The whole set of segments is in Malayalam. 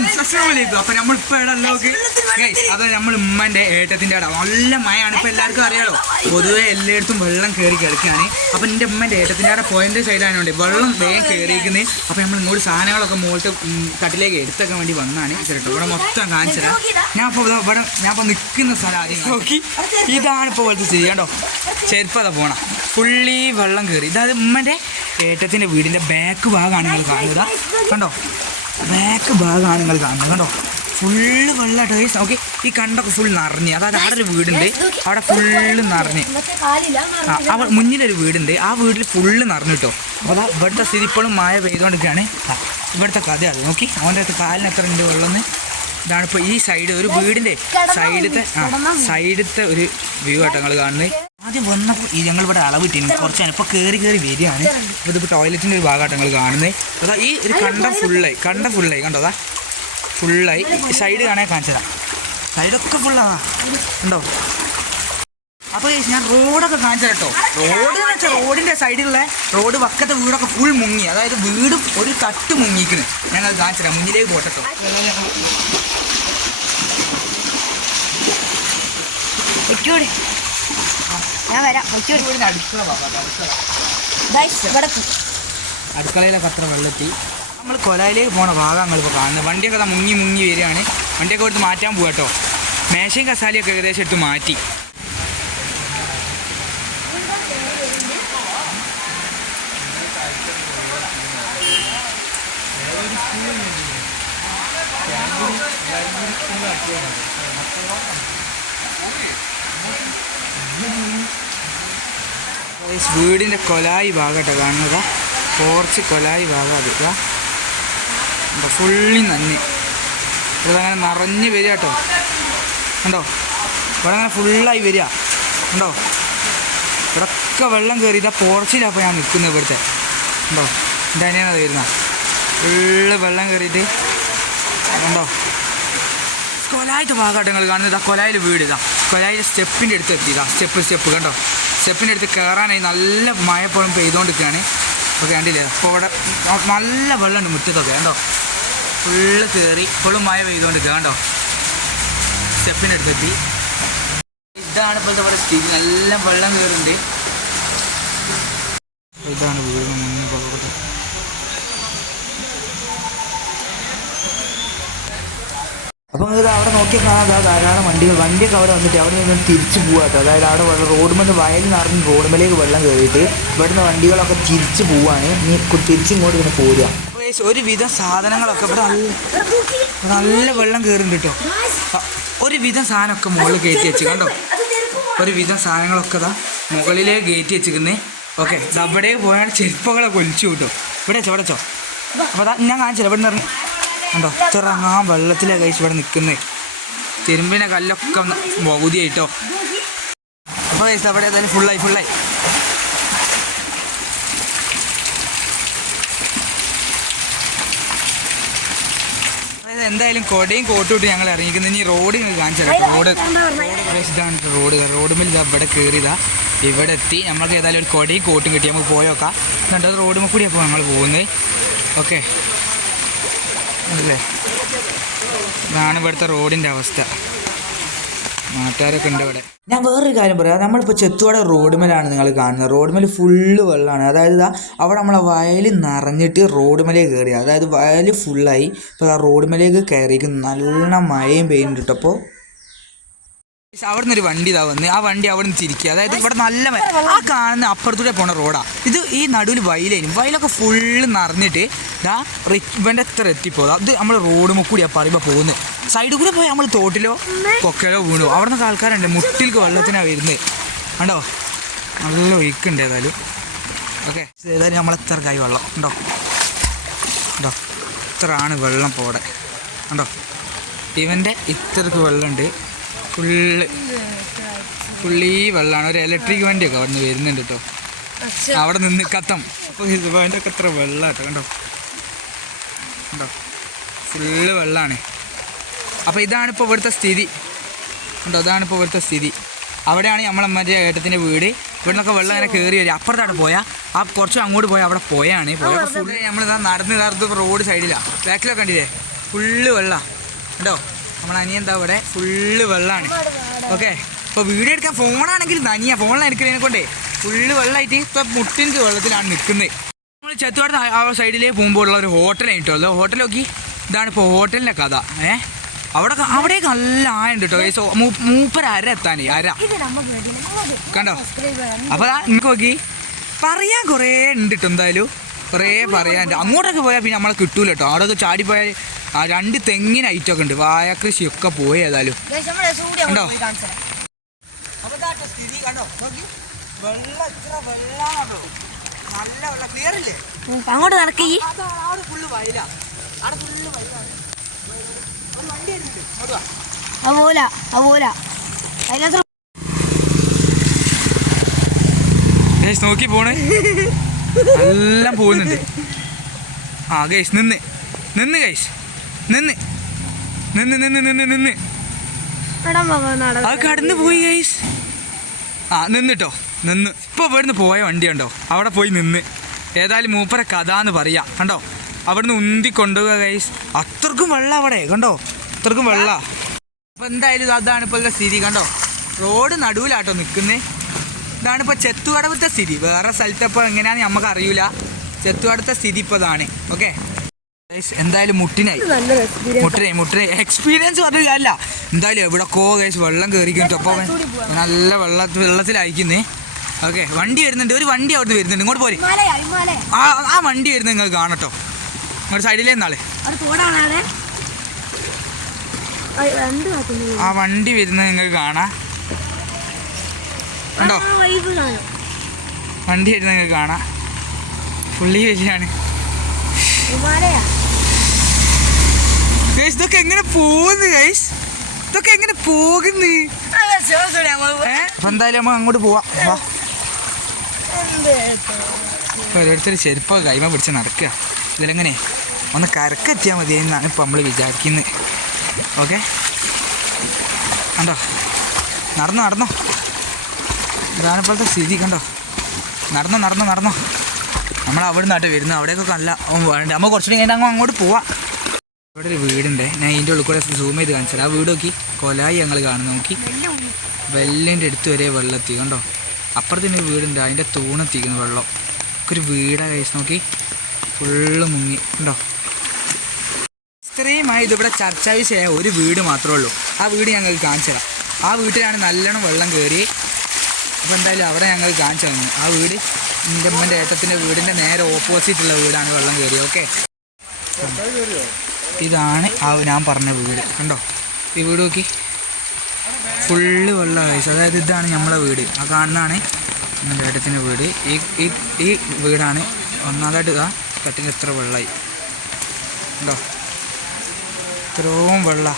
അപ്പൊ നമ്മൾ ഇപ്പൊ അത് നമ്മൾ ഉമ്മന്റെ ഏട്ടത്തിന്റെ അട നല്ല മഴയാണ്. ഇപ്പൊ എല്ലാവർക്കും അറിയാലോ. പൊതുവെ എല്ലായിടത്തും വെള്ളം കയറി കിടക്കുകയാണ്. അപ്പൊ എന്റെ ഉമ്മന്റെ ഏട്ടത്തിന്റെ അവിടെ പോയിന്റ് സൈഡായതുകൊണ്ട് വെള്ളം വേഗം കയറിയിരിക്കുന്നത് അപ്പൊ നമ്മൾ ഇങ്ങോട്ട് സാധനങ്ങളൊക്കെ മുകളിൽ കട്ടിലേക്ക് എടുത്തൊക്കെ വേണ്ടി വന്നാണ് ചേട്ടോ ഇവിടെ മൊത്തം കാണിച്ചതാ ഞാൻ ഇപ്പൊ ഇവിടെ ഞാൻ ഇപ്പൊ നിൽക്കുന്ന സ്ഥലം ആദ്യം നോക്കി. ഇതാണ് ഇപ്പോൾ പോലത്തെ സ്ഥിതി. കണ്ടോ? ചെരുപ്പത പോണ. ഫുള്ളി വെള്ളം കയറി ഇതായത് ഉമ്മന്റെ ഏട്ടത്തിന്റെ വീടിന്റെ ബാക്ക് ഭാഗമാണ് നിങ്ങൾ കാണുക കണ്ടോ? ബാക്ക് ഭാഗമാണ് നിങ്ങൾ കാണുന്നത് കണ്ടോ? ഫുള്ള് വെള്ളമായിട്ട് ടൈസ് ഓക്കെ ഈ കണ്ടൊക്കെ ഫുൾ നിറഞ്ഞ്. അതായത് അവിടെ ഒരു വീടുണ്ട്. അവിടെ ഫുള്ള് നിറഞ്ഞ്. ആ മുന്നിലൊരു വീടുണ്ട്. ആ വീട്ടിൽ ഫുള്ള് നിറഞ്ഞു കേട്ടോ അപ്പോൾ അതാ ഇവിടുത്തെ സ്ഥിതി ഇപ്പോഴും മഴ പെയ്തുകൊണ്ടിരിക്കുകയാണ് ഇവിടുത്തെ കഥ അത്. നോക്കി അവന്റെ അടുത്ത് കാലിന് എത്ര ഉണ്ട് വെള്ളം ഇതാണ് ഇപ്പോൾ ഈ സൈഡ് ഒരു വീടിന്റെ സൈഡത്തെ ആ സൈഡത്തെ ഒരു വ്യൂ ആട്ടോ ഞങ്ങൾ കാണുന്നത് ആദ്യം വന്നപ്പോൾ ഇത് ഞങ്ങൾ ഇവിടെ അളവിട്ടിരുന്നു കുറച്ചാണ് ഇപ്പോൾ കയറി കയറി വരികയാണ്. ഇപ്പോൾ ഇതിപ്പോൾ ടോയ്ലറ്റിന്റെ ഒരു ഭാഗമായിട്ട് ഞങ്ങൾ കാണുന്നത് അതാ ഈ ഒരു കണ്ടം ഫുള്ളായി കണ്ടം ഫുള്ളായി കണ്ടോ അതാ? ഫുള്ളായി സൈഡ് കാണാൻ കാണിച്ചു തരാം സൈഡൊക്കെ ഫുള്ളാണ് ഉണ്ടോ അപ്പോൾ ഞാൻ റോഡൊക്കെ കാണിച്ചു കേട്ടോ റോഡ് എന്ന് വെച്ചാൽ റോഡിന്റെ സൈഡിലുള്ള റോഡ് വക്കത്തെ വീടൊക്കെ ഫുൾ മുങ്ങി. അതായത് വീടും ഒരു തട്ട് മുങ്ങിക്കുന്നു ഞങ്ങൾ കാണിച്ചു തരാം മുന്നിലേക്ക് പോട്ടോ വെച്ചോടി ഞാൻ വരാം വെച്ചോടി വീടിന്റെ അടുക്കള പാപ്പാ, അടുക്കള ഗൈസ് ഇവിടെ അടുക്കളയിലൊക്കെ അത്ര വെള്ളത്തി. നമ്മൾ കൊലയിലേക്ക് പോണ ഭാഗങ്ങൾ ഇപ്പൊ കാണുന്നത്. വണ്ടിയൊക്കെ മുങ്ങി മുങ്ങി വരികയാണ്. വണ്ടിയൊക്കെ എടുത്ത് മാറ്റാൻ പോവാ കേട്ടോ മേശയും കസാലിയൊക്കെ ഏകദേശം എടുത്ത് മാറ്റി. Guys, വീടിന്റെ കൊലായി ഭാഗട്ടോ കാണുന്നത്. കുറച്ച് കൊലായി ഭാഗം അത്. ഫുള്ളി നന്ദി ഇതങ്ങനെ നിറഞ്ഞ് വരിക കേട്ടോ. കണ്ടോ? ഇവിടെ അങ്ങനെ ഫുള്ളായി വരിക. കണ്ടോ? ഇവിടൊക്കെ വെള്ളം കയറി ഇതാ പോർച്ചിലാണ് ഞാൻ നിൽക്കുന്നത് ഇവിടുത്തെ. കണ്ടോ? എന്റെ അനിയനത് വരുന്ന ഫുള്ള് വെള്ളം കയറിയിട്ട് കണ്ടോ? കൊലായിട്ട് ഭാഗമായിട്ട് നിങ്ങൾ കാണുന്നത്. ഇതാ കൊലായിൽ വീട്. ഇതാ. കൊലായിൽ സ്റ്റെപ്പിന്റെ അടുത്ത് എത്തി. ഇതാ. സ്റ്റെപ്പ് സ്റ്റെപ്പ് കണ്ടോ? സ്റ്റെപ്പിന്റെ അടുത്ത് കയറാനായി നല്ല മഴ എപ്പോഴും പെയ്തുകൊണ്ടിരിക്കുകയാണ്. ഇപ്പോൾ കണ്ടില്ലേ അപ്പോൾ അവിടെ നല്ല വെള്ളമുണ്ട് മുറ്റത്തൊക്കെ കണ്ടോ? ഫുള്ള് കയറി ഇപ്പോഴും മഴ പെയ്തുകൊണ്ടിരിക്കുക കണ്ടോ? സ്റ്റെപ്പിന്റെ അടുത്തെത്തി. ഇതാണ് ഇപ്പോഴത്തെ പറയുക സ്ഥിതി. നല്ല വെള്ളം കയറുന്നുണ്ട്. ഇതാണ് വീട് മുന്നേ പോകട്ടെ അപ്പോൾ നിങ്ങൾക്ക് അവിടെ നോക്കി കാണാം. ധാരാളം വണ്ടികൾ. വണ്ടിയൊക്കെ അവിടെ വന്നിട്ട് അവിടെ നിന്ന് തിരിച്ചു പോകാട്ടോ അതായത് അവിടെ വെള്ളം റോഡ് മേൽ വയലിൽ നിറഞ്ഞ് റോഡ് മേലേക്ക് വെള്ളം കയറിയിട്ട് ഇവിടുന്ന് വണ്ടികളൊക്കെ തിരിച്ചു പോവാണ്. നീ തിരിച്ചിങ്ങോട്ട് ഇങ്ങനെ പോരുക. ഒരുവിധം സാധനങ്ങളൊക്കെ ഇവിടെ നല്ല നല്ല വെള്ളം കയറുന്നുണ്ട് കേട്ടോ. ഒരുവിധം സാധനമൊക്കെ മുകളിൽ കയറ്റി വെച്ച് കണ്ടോ? ഒരുവിധം സാധനങ്ങളൊക്കെ ഇതാ മുകളിലേക്ക് കയറ്റി വെച്ചിരിക്കുന്നേ. ഓക്കെ അവിടെ പോയാൽ ചെരുപ്പകളൊക്കെ ഒലിച്ചു കിട്ടും. ഇവിടെ ചോടച്ചോ അപ്പോൾ ഞാൻ കാണിച്ചില്ല ഇവിടെ നിന്ന് ഇറങ്ങി കണ്ടോ ആ വെള്ളത്തിലെ കഴിച്ച് ഇവിടെ നിൽക്കുന്നത് തിരുമ്പിനെ കല്ലൊക്കെ ബൗതിയായിട്ടോ അപ്പോൾ കഴിച്ച അവിടെ ഏതായാലും ഫുള്ളായി ഫുള്ളായി എന്തായാലും കൊടയും കോട്ടുമിട്ട് ഞങ്ങൾ ഇറങ്ങിക്കുന്നത് ഇനി റോഡ് നിങ്ങൾ കാണിച്ചു റോഡ് ഇതാണ് റോഡ് റോഡ് മേൽ ഇവിടെ കയറിയതാ ഇവിടെ എത്തി. നമ്മൾക്ക് ഏതായാലും ഒരു കൊടയും കോട്ടും കിട്ടി. നമുക്ക് പോയോക്കാം എന്നിട്ട് റോഡ് കൂടി അപ്പോൾ ഞങ്ങൾ പോകുന്നത് ഓക്കെ അല്ലേ ഇതാണ് ഇവിടുത്തെ റോഡിന്റെ അവസ്ഥ. നാട്ടുകാരൊക്കെ ഉണ്ട് ഇവിടെ ഞാൻ വേറൊരു കാര്യം പറയാം. നമ്മളിപ്പോൾ ചെത്തുവാട റോഡുമേലാണ് നിങ്ങൾ കാണുന്നത്. റോഡുമേൽ ഫുള്ള് വെള്ളമാണ് അതായത് ഇതാ അവിടെ നമ്മളെ വയൽ നിറഞ്ഞിട്ട് റോഡുമലേക്ക് കയറി അതായത് വയൽ ഫുള്ളായി. ഇപ്പോൾ ആ റോഡുമലേക്ക് കയറിയിട്ട് നല്ല മഴയും പെയ്യുന്നുണ്ട് കേട്ടോ അവിടെ നിന്ന് ഒരു വണ്ടി ഇതാ വന്ന്. ആ വണ്ടി അവിടെ നിന്ന് തിരിക്കുക. അതായത് ഇവിടെ നല്ല ആ കാണുന്ന അപ്പുറത്തൂടെ പോണ റോഡാ. ഇത് ഈ നടുവിൽ വയലേനും വയലൊക്കെ ഫുള്ള് നിറഞ്ഞിട്ട് ഇതാ ഇവന്റെ എത്ര എത്തിപ്പോതാ ഇത് നമ്മൾ റോഡ് കൂടിയാ പറയുമ്പോൾ പോകുന്നത് സൈഡിൽ കൂടെ പോയി നമ്മൾ തോട്ടിലോ കൊക്കയിലോ വീണു. അവിടെ നിന്നൊക്കെ ആൾക്കാരുണ്ട്. മുട്ടിലേക്ക് വെള്ളത്തിനാണ് വരുന്നത് കണ്ടോ? നല്ല ഒഴുക്കുണ്ട് ഏതായാലും. ഓക്കെ. ഏതായാലും നമ്മളെത്ര കൈ വെള്ളം. ഉണ്ടോ ഉണ്ടോ ഇത്ര ആണ് വെള്ളം പോടെ കണ്ടോ? ഇവന്റെ ഇത്രക്ക് വെള്ളമുണ്ട്. ഫുള്ള് ഫുള്ളി വെള്ളമാണ് ഒരു ഇലക്ട്രിക് വണ്ടിയൊക്കെ അവിടെ നിന്ന് വരുന്നുണ്ട് കേട്ടോ അവിടെ നിന്ന് കത്തം. ഇതിന്റെ ഒക്കെ എത്ര വെള്ളം കേട്ടോ കണ്ടോ? കണ്ടോ? ഫുള്ള് വെള്ളമാണ് അപ്പോൾ ഇതാണ് ഇപ്പോൾ ഇവിടുത്തെ സ്ഥിതി. കണ്ടോ? ഇതാണ് ഇപ്പോൾ ഇവിടുത്തെ സ്ഥിതി. അവിടെയാണ് നമ്മളെ മറ്റേ ഏട്ടത്തിന്റെ വീട്. ഇവിടെ നിന്നൊക്കെ വെള്ളം അങ്ങനെ കയറി വരും. അപ്പുറത്താണ് പോയാൽ ആ കുറച്ച് അങ്ങോട്ട് പോയാൽ അവിടെ പോയാണ് ഫുള്ള് നമ്മളിതാ നടന്ന് നടന്ന് റോഡ് സൈഡിലാണ് ബാക്കിലൊക്കെ കണ്ടില്ലേ? ഫുള്ള് വെള്ളം. കണ്ടോ? നമ്മളെ അനിയൻ എന്താ ഇവിടെ ഫുള്ള് വെള്ളമാണ് ഓക്കെ? ഇപ്പോൾ വീഡിയോ എടുക്കാൻ ഫോണാണെങ്കിൽ നനിയ ഫോണിലാണ് എടുക്കുന്നതിനെ കൊണ്ടേ ഫുള്ള് വെള്ളമായിട്ട് ഇപ്പോൾ മുട്ടിന്റെ വെള്ളത്തിലാണ് നിൽക്കുന്നത് നമ്മൾ ചത്തുവാട് ആ സൈഡിലേക്ക് പോകുമ്പോൾ ഉള്ള ഒരു ഹോട്ടലാണ് കേട്ടോ ഹോട്ടൽ നോക്കി. ഇതാണ് ഇപ്പോൾ ഹോട്ടലിന്റെ കഥ. ഏ? അവിടെ അവിടേക്ക് നല്ല ആയുണ്ട് കേട്ടോ മൂപ്പര അര എത്താനേ. അര. കണ്ടോ? അപ്പൊ അപ്പോൾ നിങ്ങൾക്ക് നോക്കി. പറയാൻ കുറേ ഉണ്ട് കേട്ടോ എന്തായാലും. കുറേ പറയാനുണ്ട് അങ്ങോട്ടൊക്കെ പോയാൽ പിന്നെ നമ്മളെ കിട്ടൂല കേട്ടോ അവിടെയൊക്കെ ചാടിപ്പോയാൽ ആ രണ്ട് തെങ്ങിന് ഐറ്റമൊക്കെ ഉണ്ട്. വായ കൃഷിയൊക്കെ പോയി ഏതായാലും. കണ്ടോ? അങ്ങോട്ട് നടക്കി അതിനകത്ത് നോക്കി പോണ്. എല്ലാം പോകുന്നുണ്ട് ആ ഗൈസ് നിന്ന്. നിന്ന് ഗൈസ് നിന്ന്. നിന്ന് നിന്ന് നിന്ന് നിന്ന്. അത് കടന്നു പോയി ഗൈസ് ആ നിന്നിട്ടോ നിന്ന്. ഇപ്പൊ ഇവിടുന്ന് പോയ വണ്ടി കണ്ടോ അവിടെ പോയി നിന്ന്. ഏതായാലും മൂപ്പര കഥ എന്ന് പറയാ. കണ്ടോ? അവിടുന്ന് ഉന്തി കൊണ്ടുപോവുക ഗൈസ് അത്രക്കും വെള്ള അവിടെ കണ്ടോ? അത്രക്കും വെള്ള. അപ്പൊ എന്തായാലും അതാണ് ഇപ്പോഴത്തെ സ്ഥിതി കണ്ടോ? റോഡ് നടുവിലാട്ടോ നിൽക്കുന്നേ. ഇതാണ് ഇപ്പോൾ ചെത്തുകടവത്തെ സ്ഥിതി. വേറെ സ്ഥലത്ത് ഇപ്പോൾ എങ്ങനെയാണെന്ന് നമുക്ക് അറിയില്ല ചെത്തുകടത്തെ സ്ഥിതി ഇപ്പോൾ ഇതാണ്. ഓക്കെ? എന്തായാലും മുട്ടിനായി. മുട്ടിനായി എക്സ്പീരിയൻസ് മുട്ടിനെ മുട്ടിനെ എക്സ്പീരിയൻസ് പറഞ്ഞ അല്ല എന്തായാലും എവിടെക്കോ കഴിച്ച് വെള്ളം കയറി അപ്പോൾ നല്ല വെള്ള വെള്ളത്തിലയക്കുന്നേ ഓക്കെ വണ്ടി വരുന്നുണ്ട്. ഒരു വണ്ടി അവിടുന്ന് വരുന്നുണ്ട്. ഇങ്ങോട്ട് പോരെ. ആ ആ വണ്ടി വരുന്നത് നിങ്ങൾ കാണട്ടോ. ഇങ്ങോട്ട് സൈഡിലേ നാളെ ആ വണ്ടി വരുന്നത് നിങ്ങൾക്ക് കാണാം. കണ്ടോ? വണ്ടി വരുന്ന നിങ്ങൾക്ക് കാണാം. പുള്ളി വലിയാണ് ഇതൊക്കെ എങ്ങനെ പോകുന്നു ഗൈസ് ഇതൊക്കെ എങ്ങനെ പോകുന്നു? അപ്പൊ എന്തായാലും നമ്മൾ അങ്ങോട്ട് പോവാം. ഓരോരുത്തർ ചെരുപ്പൊക്കെ കൈമ പിടിച്ച് നടക്കുക. ഇതിലെങ്ങനെ? ഒന്ന് കരക്കെത്തിയാൽ മതി എന്നാണ് ഇപ്പം നമ്മൾ വിചാരിക്കുന്നത് ഓക്കെ ഉണ്ടോ നടന്നോ നടന്നോ. ഇപ്പോഴത്തെ സ്ഥിതി കണ്ടോ? നടന്നോ നടന്നോ നടന്നോ. നമ്മൾ അവിടെ നിന്നാട്ട് വരുന്നു. അവിടെയൊക്കെ നല്ല വേണ്ട നമ്മൾ കുറച്ചുകൂടി കഴിഞ്ഞാൽ അങ്ങ് അങ്ങോട്ട് പോവാം. ഇവിടെ ഒരു വീടുണ്ട്. ഞാൻ ഇതിന്റെ ഉള്ളിൽ കൂടെ സൂം ചെയ്ത് കാണിച്ചാൽ ആ വീട് നോക്കി. കൊലായി ഞങ്ങൾ കാണുന്നു നോക്കി. വെല്ലിന്റെ അടുത്ത് വരെ വെള്ളം എത്തി കണ്ടോ അപ്പുറത്തിന് ഒരു വീടുണ്ട്. അതിന്റെ തൂണെത്തിക്കുന്നു വെള്ളം. ഒക്കെ ഒരു വീടാ കഴിച്ച് നോക്കി. ഫുള്ള് മുങ്ങി ഉണ്ടോ ഇത്രയുമായി ഇതിവിടെ ചർച്ചാവിശയായ ഒരു വീട് മാത്രമേ ഉള്ളൂ. ആ വീട് ഞങ്ങൾക്ക് കാണിച്ചു തരാം ആ വീട്ടിലാണ് നല്ലോണം വെള്ളം കയറി അപ്പോൾ എന്തായാലും അവിടെ ഞങ്ങൾ കാണിച്ചു തന്നു. ആ വീട് എന്റെ ഉമ്മന്റെ ഏട്ടത്തിന്റെ വീടിന്റെ നേരെ ഓപ്പോസിറ്റുള്ള വീടാണ് വെള്ളം കയറി ഓക്കെ ഇതാണ് ആ ഞാൻ പറഞ്ഞ വീട് കണ്ടോ? ഈ വീട് നോക്കി. ഫുള്ള് വെള്ളം കഴിച്ചു അതായത് ഇതാണ് നമ്മളെ വീട്. ആ കാണുന്നതാണ് എന്റെ ഏട്ടത്തിന്റെ വീട്. ഈ ഈ ഈ വീടാണ് ഒന്നാമതായിട്ട് ഇതാ കട്ടിന് എത്ര വെള്ളമായി ഉണ്ടോ ഇത്രയും വെള്ള.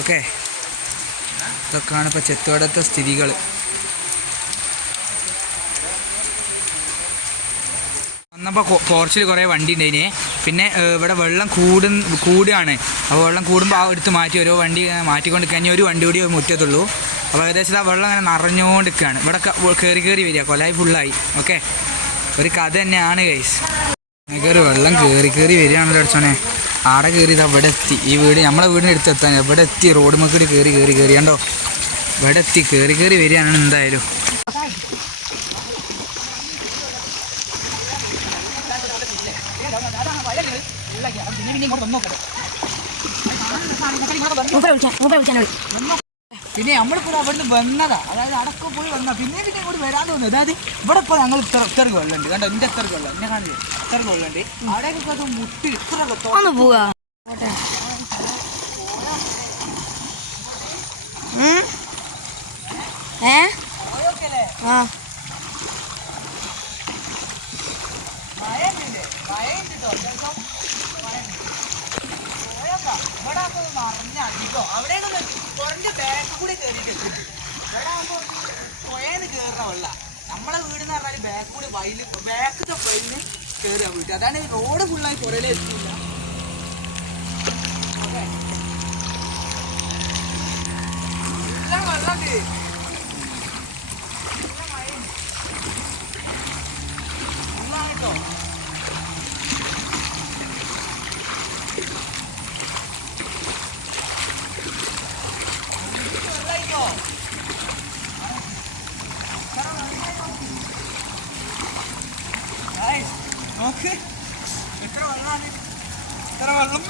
ഓക്കെ ഇതൊക്കെയാണ് ഇപ്പോൾ ചെത്തുവടത്തെ സ്ഥിതികൾ വന്നപ്പോൾ പോർച്ചിൽ കുറേ വണ്ടി ഉണ്ടായിന് പിന്നെ ഇവിടെ വെള്ളം കൂടു കൂടുകയാണ്. അപ്പോൾ വെള്ളം കൂടുമ്പോൾ ആ എടുത്ത് മാറ്റി ഓരോ വണ്ടി മാറ്റിക്കൊണ്ട് കഴിഞ്ഞാൽ ഒരു വണ്ടി കൂടി മുറ്റത്തുള്ളൂ. അപ്പോൾ ഏകദേശം ആ വെള്ളം അങ്ങനെ നിറഞ്ഞുകൊണ്ട് നിൽക്കുകയാണ് ഇവിടെ കയറി കയറി വരിക. കൊലായി ഫുള്ളായി. ഓക്കെ? ഒരു കഥ തന്നെയാണ് ഗൈസ്. കയറി വെള്ളം കയറി കയറി വരികയാണല്ലോ അടിച്ചോനെ. ആടെ കയറി ഇത് അവിടെ എത്തി. ഈ വീട് നമ്മളെ വീടിന്റെ അടുത്ത് എത്താൻ. ഇവിടെ എത്തി. റോഡ് മക്കൂടി കയറി കയറി കയറി കണ്ടോ? ഇവിടെ എത്തി. കയറി കയറി വരികയാണ് എന്തായാലും. മൂപ്പരെ വിളിച്ചാൻ മൂപ്പരെ വിളിച്ചാൻ വിളി. പിന്നെ നമ്മളിപ്പോൾ അവിടുന്ന് വന്നതാ. അതായത് അടക്കം പോയി വന്ന. പിന്നെ പിന്നെ ഇങ്ങോട്ട് വരാൻ തോന്നുന്നു അതായത് ഇവിടെ ഇപ്പോൾ ഞങ്ങൾ ഇത്ര ഇത്ര വെള്ളമുണ്ട് കണ്ടോ? എന്റെ ഇത്രക്ക് വെള്ളം എന്നെ കാണില്ലേ? ഇത്ര വെള്ളമുണ്ട് അവിടെയൊക്കെ അത് മുട്ടി ഇത്ര ഒന്ന് പോവാ. ഏ? ആ. നമ്മളെ വീട് എന്ന് പറഞ്ഞാൽ ബാക്ക് കൂടി വയൽ ബാക്കത്തെ വയലിന് കയറുക വീട് അതാണ് റോഡ് ഫുള്ളായി പുറയിലേ എത്തിയില്ല. എല്ലാം. വെള്ളമാണ് കേട്ടോ നോക്ക് എത്ര വെള്ളമാണ്? എത്ര വെള്ളം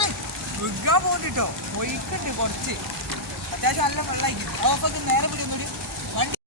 വിൽക്കാൻ പോകുന്നുട്ടോ ഒഴിക്കുന്നുണ്ട് കുറച്ച്. അത്യാവശ്യം നല്ല വെള്ളമായിരിക്കും. അതൊക്കെ നേരെ പിടിക്കുന്നൊരു വണ്ടി